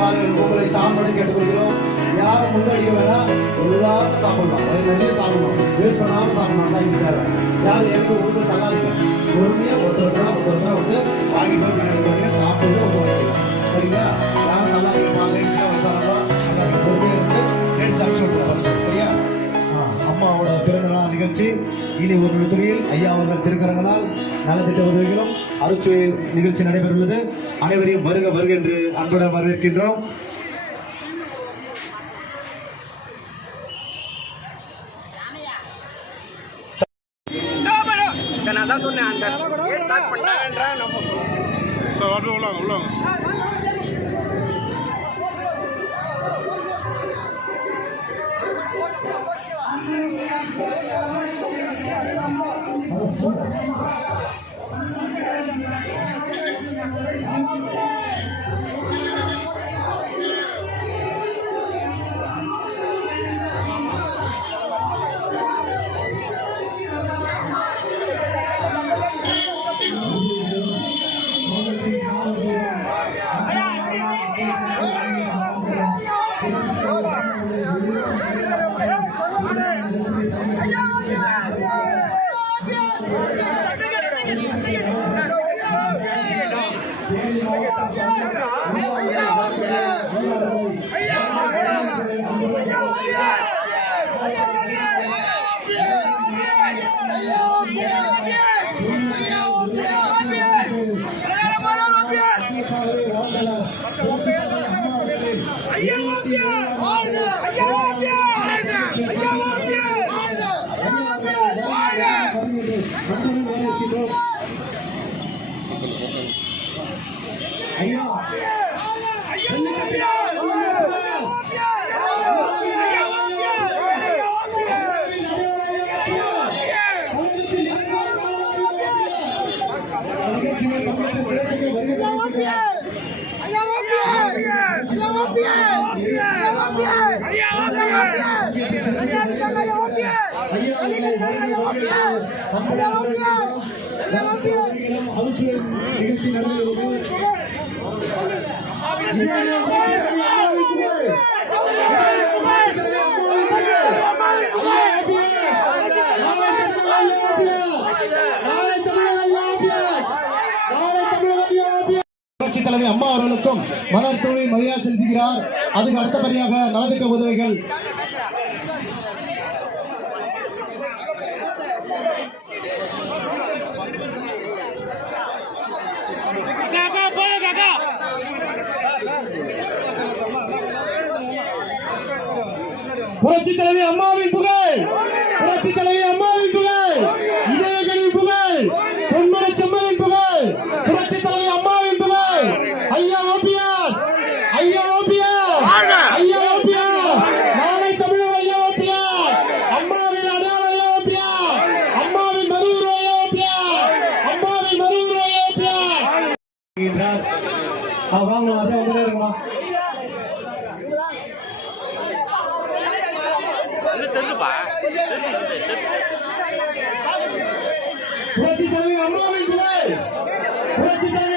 மாணவர்கள் உங்களை தாம்படம் கேட்டுக்கொள்கிறோம். யாரும் முன்னாடிக்க வேணா எல்லாரும் சாப்பிடலாம் வயிறு நிறைய சாப்பிடலாம் வேஸ்ட் பண்ணாம சாப்பிடலாம் தான் இங்கே தேவை. யார் எனக்கு உங்களுக்கு தள்ளாதீங்க பொறுமையாக ஒருத்தர் ஒருத்தரா ஒருத்தர் ஒருத்தரா வந்து வாங்கிட்டு போய் சாப்பிட்டு ஒரு வாங்கிக்கலாம் சரிங்களா? யாரும் தள்ளாதீங்க பால் வயசானவா பிறந்த நாள் நிகழ்ச்சி. இனி ஒரு துறையில் ஐயா அவர்கள் திருக்கரங்களால் நலத்திட்ட உதவிகளும் அறுச்சுவை நிகழ்ச்சி நடைபெறுள்ளது அனைவரையும் வருக வருக என்று அன்புடன் வரவேற்கின்றோம். நான் தான் சொன்னேன் அந்த கேட் லாக் பண்ணிட்டாங்கன்றா நம்ம சார் வரட்டும் உள்ளாங்க உள்ளாங்க நிகழ்ச்சி தலைமை அம்மா அவர்களுக்கும் மலர் தூவி மரியாதை செலுத்துகிறார். அதுக்கு அடுத்தபடியாக நலத்திட்ட உதவிகள் புரட்சி தலைவி அம்மாவின் புகழ் புரட்சி தலைவி அம்மாவின் புகழ் இதயகனின் புகழ் பொன்மலை செம்மலின் புகழ் புரட்சி தலைவி அம்மாவின் புகழ் ஐயா ஓபிஎஸ் ஐயா ஓபிஎஸ் ஐயா ஓபிஎஸ் நாளை தமிழக ஐயா ஓபிஎஸ் அம்மாவின் அடையாள ஐயா ஓபிஎஸ் அம்மாவின் மறுவுரு ஐயா ஓபிஎஸ் அம்மாவின் மறுவுரு ஐயா ஓபிஎஸ் வாங்க அப்படியே வந்துட்டே இருக்குமா இது தெரிஞ்சுப்பா புரட்சி தலைவி அம்மாவின் புகழ். புரட்சி தலைவி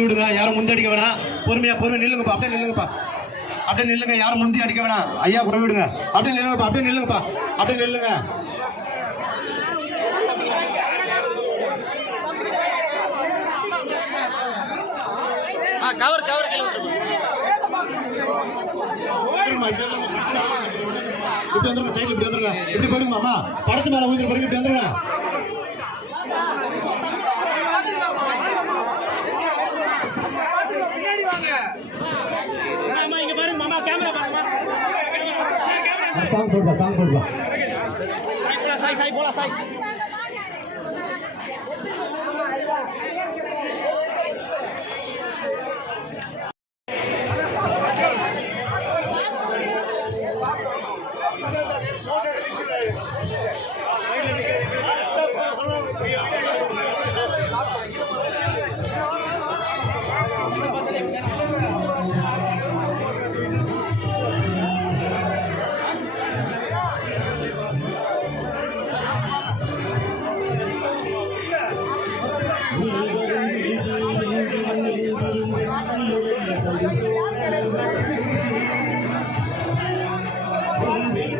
விடுங்க யாரும் முந்தி அடிக்க வேணாம். பொறுமையா பொறுமையா நில்லுங்கப்பா அப்படியே நில்லுங்கப்பா. அப்படியே நில்லுங்க யாரும் முந்தி அடிக்க வேணாம். ஐயா குறை விடுங்க. அப்படியே நில்லுங்கப்பா அப்படியே நில்லுங்கப்பா. அப்படியே நில்லுங்க. Cover cover. இப்படி வந்துருங்க சைடுல இப்படி வந்துருங்க. இப்படி போயிடுங்க மாமா. படத்து மேல ஊதிட்டு போடுங்க இப்படி வந்துருங்க. சாங் போடுவா சாங் போடுவா. சாய் சாய் போலா சாய்.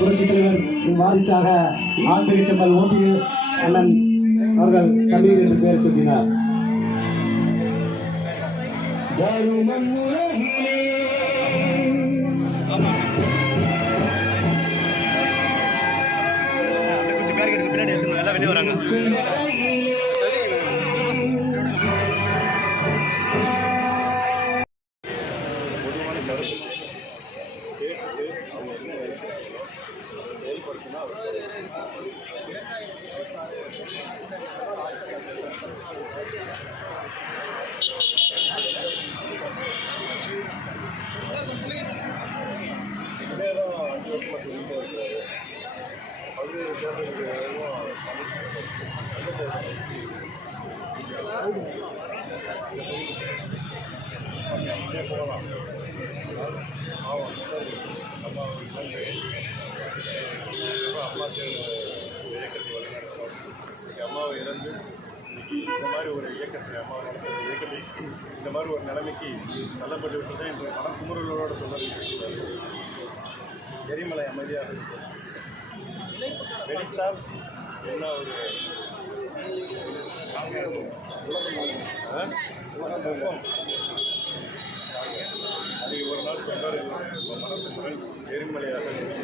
பொன்மலை செம்மல் புரட்சி தலைவர் வாரிசாக ஆண்மிகு செம்மல் ஓபி அண்ணன் அவர்கள் சமீர் என்று பெயர் சூட்டினார். பின்னாடி எடுத்துக்கணும் எல்லாம் வெளியே வராங்க. போகலாம் ஆமாம் அம்மா வந்து அம்மா இயக்கத்தை வழிநடத்தணும் இன்னைக்கு அம்மாவை இறந்து இன்னைக்கு இந்த மாதிரி ஒரு இயக்கத்தை அம்மாவை நடத்துகிற இயக்கத்தை இந்த மாதிரி ஒரு நிலைமைக்கு தள்ளப்பட்டு விட்டு என்று இந்த மனக்குமுறலோட சொல்ல எரிமலை அமைதியாக இருக்கு வெடித்தால் என்ன ஒரு உலகம் அது ஒரு நாள் சொன்னார் மனக்குமுறல் எரிமலையாக இருக்கு